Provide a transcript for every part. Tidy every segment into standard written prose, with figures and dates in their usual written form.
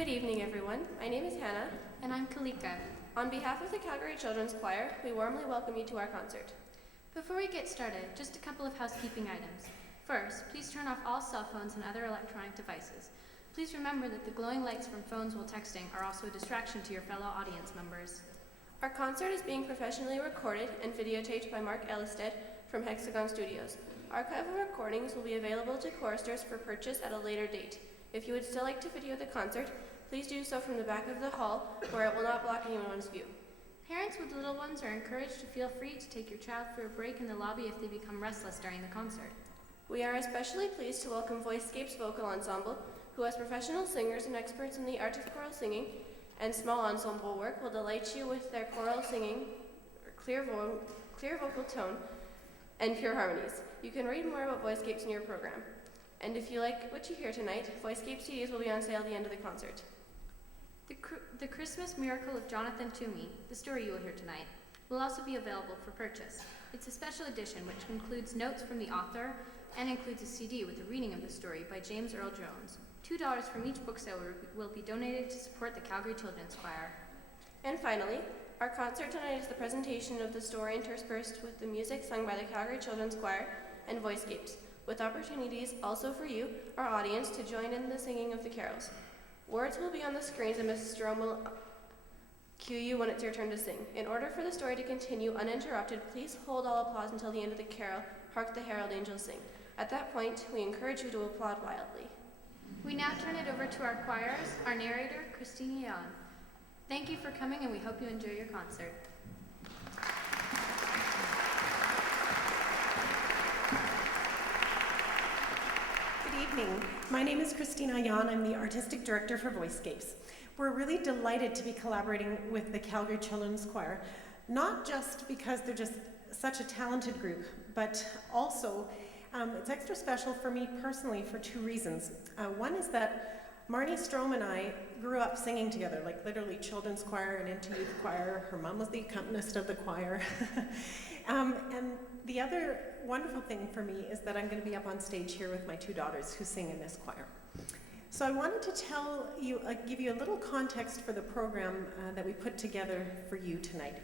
Good evening, everyone. My name is Hannah. And I'm Kalika. On behalf of the Calgary Children's Choir, we warmly welcome you to our concert. Before we get started, just a couple of housekeeping items. First, please turn off all cell phones and other electronic devices. Please remember that the glowing lights from phones while texting are also a distraction to your fellow audience members. Our concert is being professionally recorded and videotaped by Mark Ellisted from Hexagon Studios. Archival recordings will be available to choristers for purchase at a later date. If you would still like to video the concert, please do so from the back of the hall where it will not block anyone's view. Parents with little ones are encouraged to feel free to take your child for a break in the lobby if they become restless during the concert. We are especially pleased to welcome VOICESCAPES Vocal Ensemble, who as professional singers and experts in the art of choral singing and small ensemble work will delight you with their choral singing, clear vocal tone, and pure harmonies. You can read more about VOICESCAPES in your program. And if you like what you hear tonight, VOICESCAPES CDs will be on sale at the end of the concert. The Christmas Miracle of Jonathan Toomey, the story you will hear tonight, will also be available for purchase. It's a special edition which includes notes from the author and includes a CD with a reading of the story by James Earl Jones. $2 from each book sale will be donated to support the Calgary Children's Choir. And finally, our concert tonight is the presentation of the story interspersed with the music sung by the Calgary Children's Choir and VOICESCAPES, with opportunities also for you, our audience, to join in the singing of the carols. Words will be on the screens and Mrs. Strome will cue you when it's your turn to sing. In order for the story to continue uninterrupted, please hold all applause until the end of the carol, Hark the Herald Angels Sing. At that point, we encourage you to applaud wildly. We now turn it over to our choirs, our narrator, Christina, Jahn. Thank you for coming and we hope you enjoy your concert. Good evening. My name is Christina Jahn. I'm the Artistic Director for VOICESCAPES. We're really delighted to be collaborating with the Calgary Children's Choir, not just because they're just such a talented group, but also it's extra special for me personally for two reasons. One is that Marni, Strome, and I grew up singing together, like literally children's choir and into youth choir. Her mom was the accompanist of the choir. And the other wonderful thing for me is that I'm going to be up on stage here with my two daughters who sing in this choir. So I wanted to tell you, give you a little context for the program that we put together for you tonight.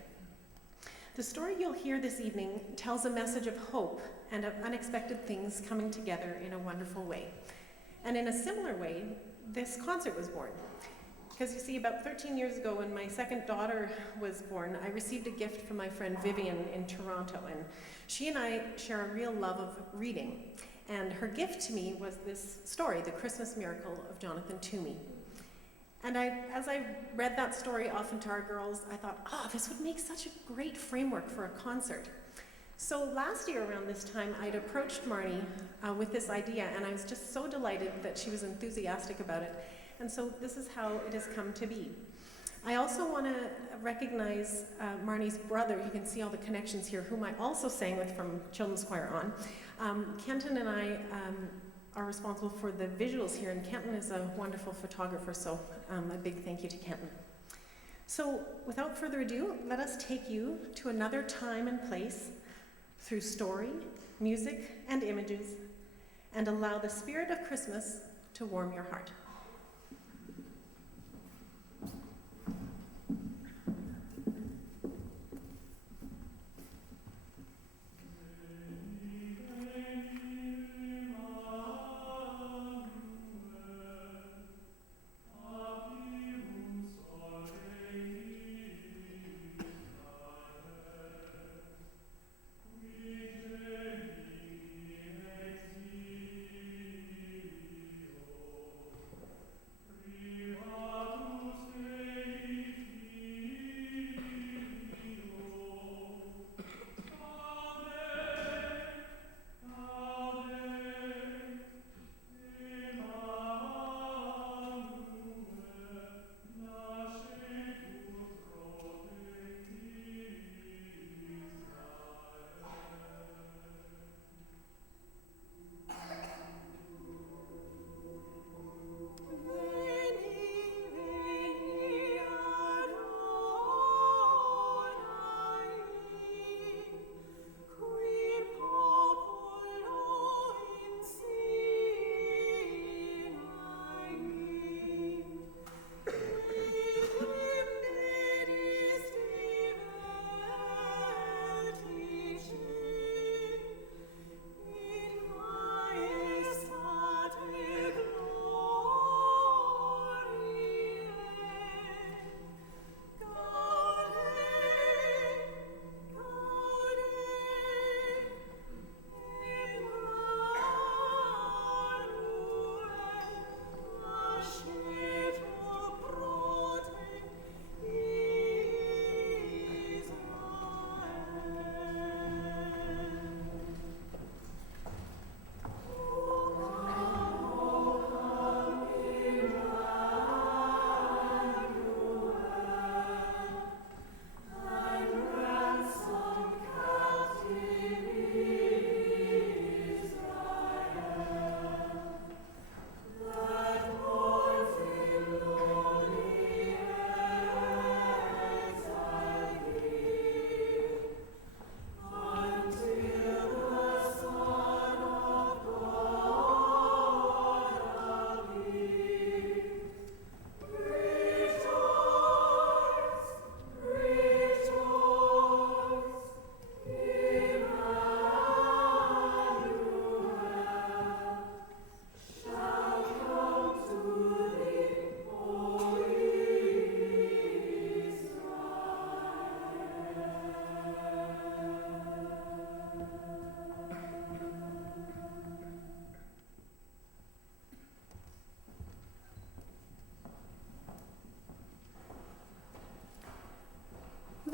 The story you'll hear this evening tells a message of hope and of unexpected things coming together in a wonderful way. And in a similar way, this concert was born. Because you see, about 13 years ago when my second daughter was born, I received a gift from my friend Vivian in Toronto, and she and I share a real love of reading. And her gift to me was this story, The Christmas Miracle of Jonathan Toomey. And as I read that story often to our girls, I thought, this would make such a great framework for a concert. So last year around this time, I'd approached Marni with this idea, and I was just so delighted that she was enthusiastic about it. And so this is how it has come to be. I also want to recognize Marni's brother. You can see all the connections here, whom I also sang with from Children's Choir on. Kenton and I are responsible for the visuals here, and Kenton is a wonderful photographer, so a big thank you to Kenton. So without further ado, let us take you to another time and place through story, music, and images, and allow the spirit of Christmas to warm your heart.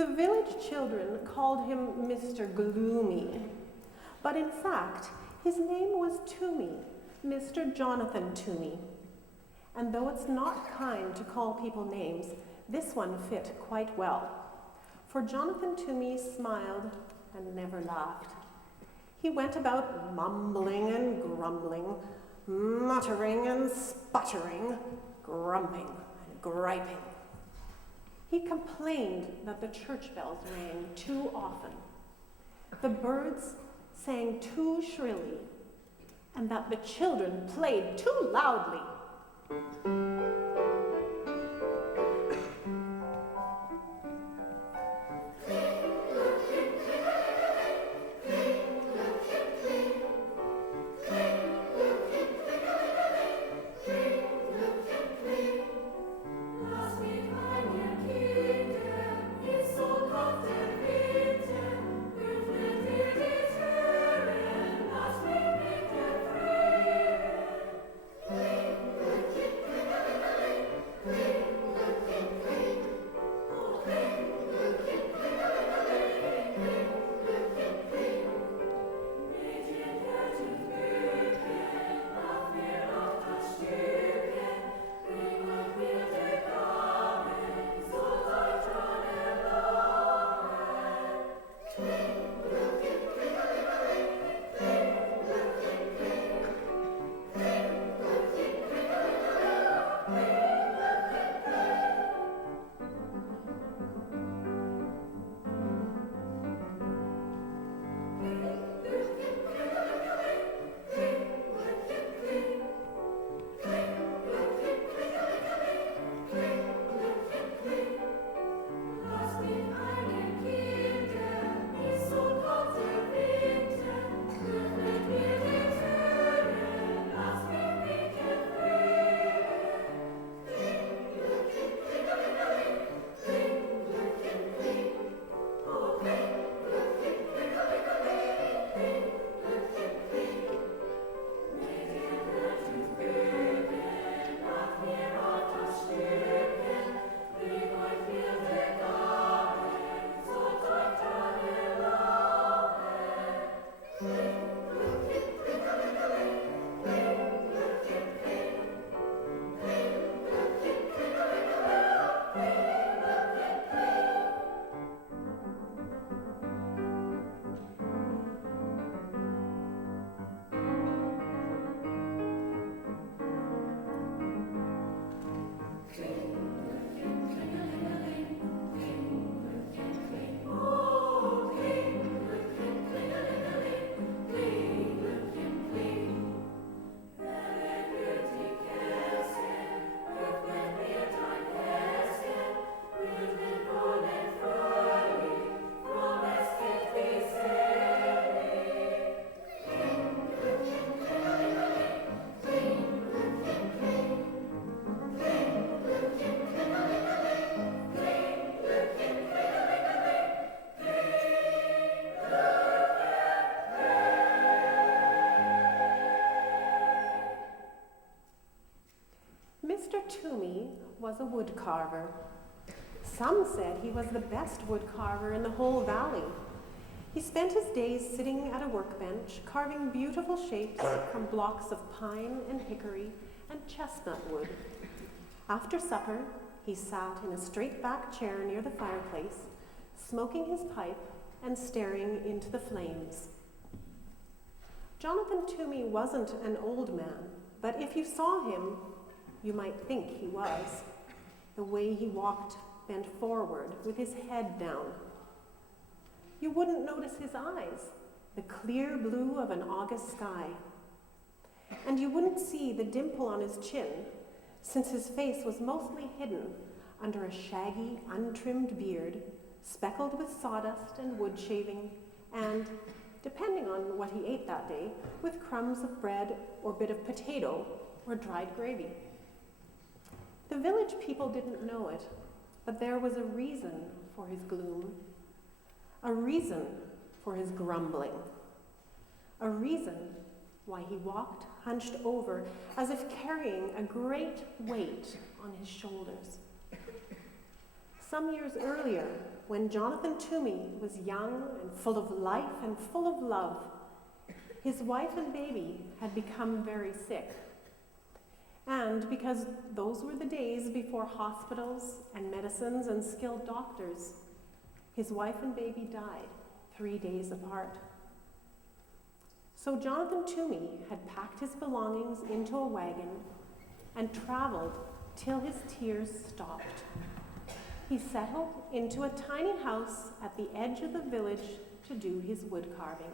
The village children called him Mr. Gloomy, but in fact, his name was Toomey, Mr. Jonathan Toomey. And though it's not kind to call people names, this one fit quite well. For Jonathan Toomey smiled and never laughed. He went about mumbling and grumbling, muttering and sputtering, grumping and griping. He complained that the church bells rang too often, the birds sang too shrilly, and that the children played too loudly. Toomey was a wood carver. Some said he was the best wood carver in the whole valley. He spent his days sitting at a workbench, carving beautiful shapes from blocks of pine and hickory and chestnut wood. After supper, he sat in a straight-back chair near the fireplace, smoking his pipe and staring into the flames. Jonathan Toomey wasn't an old man, but if you saw him, you might think he was. The way he walked bent forward with his head down. You wouldn't notice his eyes, the clear blue of an August sky. And you wouldn't see the dimple on his chin, since his face was mostly hidden under a shaggy, untrimmed beard, speckled with sawdust and wood shaving, and, depending on what he ate that day, with crumbs of bread or bit of potato or dried gravy. The village people didn't know it, but there was a reason for his gloom, a reason for his grumbling, a reason why he walked hunched over as if carrying a great weight on his shoulders. Some years earlier, when Jonathan Toomey was young and full of life and full of love. His wife and baby had become very sick. And because those were the days before hospitals and medicines and skilled doctors, his wife and baby died 3 days apart. So Jonathan Toomey had packed his belongings into a wagon and traveled till his tears stopped. He settled into a tiny house at the edge of the village to do his wood carving.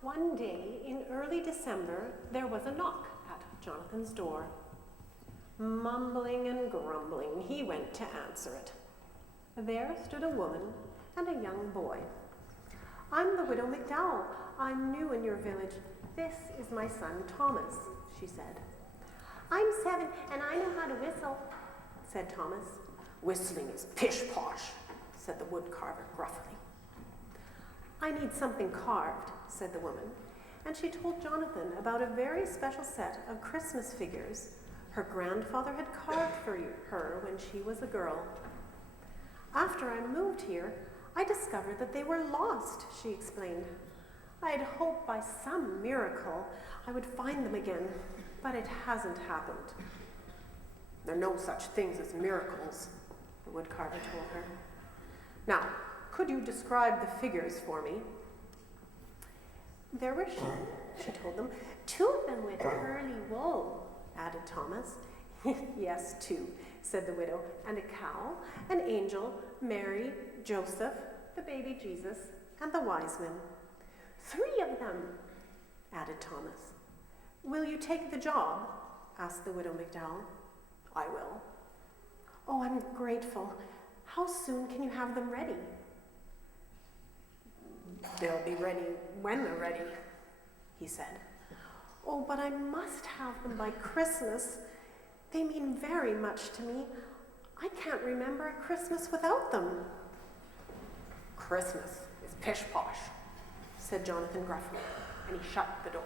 One day in early December, there was a knock at Jonathan's door. Mumbling and grumbling, he went to answer it. There stood a woman and a young boy. "I'm the widow McDowell. I'm new in your village. This is my son Thomas," she said. "I'm 7 and I know how to whistle," said Thomas. "Whistling is pish-posh," said the woodcarver gruffly. "I need something carved," said the woman, and she told Jonathan about a very special set of Christmas figures her grandfather had carved for her when she was a girl. "After I moved here, I discovered that they were lost," she explained. "I had hoped by some miracle I would find them again, but it hasn't happened." "There are no such things as miracles," the woodcarver told her. "Now, could you describe the figures for me?" "There were sheep," she told them. "2 of them with curly wool," added Thomas. "Yes, 2, said the widow, "and a cow, an angel, Mary, Joseph, the baby Jesus, and the wise men." 3 of them, added Thomas. "Will you take the job?" asked the widow McDowell. "I will." "Oh, I'm grateful. How soon can you have them ready?" "They'll be ready when they're ready," he said. "Oh, but I must have them by Christmas. They mean very much to me. I can't remember a Christmas without them." Christmas is pish-posh, said Jonathan gruffly, and he shut the door.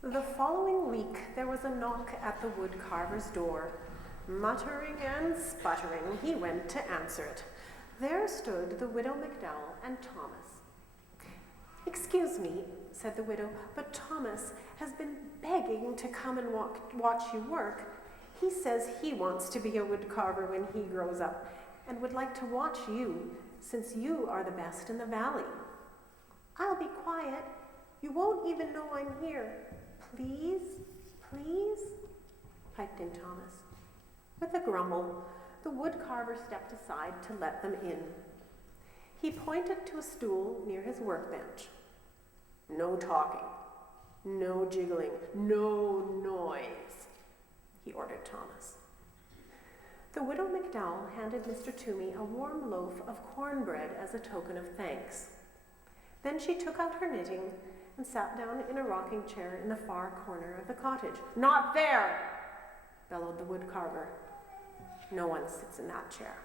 The following week, there was a knock at the woodcarver's door. Muttering and sputtering, he went to answer it. There stood the widow McDowell and Thomas. "Excuse me," said the widow, "but Thomas has been begging to come and watch you work. He says he wants to be a woodcarver when he grows up and would like to watch you, since you are the best in the valley." "I'll be quiet. You won't even know I'm here. Please, please," piped in Thomas. With a grumble, the woodcarver stepped aside to let them in. He pointed to a stool near his workbench. "No talking. No jiggling, no noise, he ordered Thomas. The widow McDowell handed Mr. Toomey a warm loaf of cornbread as a token of thanks. Then she took out her knitting and sat down in a rocking chair in the far corner of the cottage. "Not there!" bellowed the wood carver. "No one sits in that chair."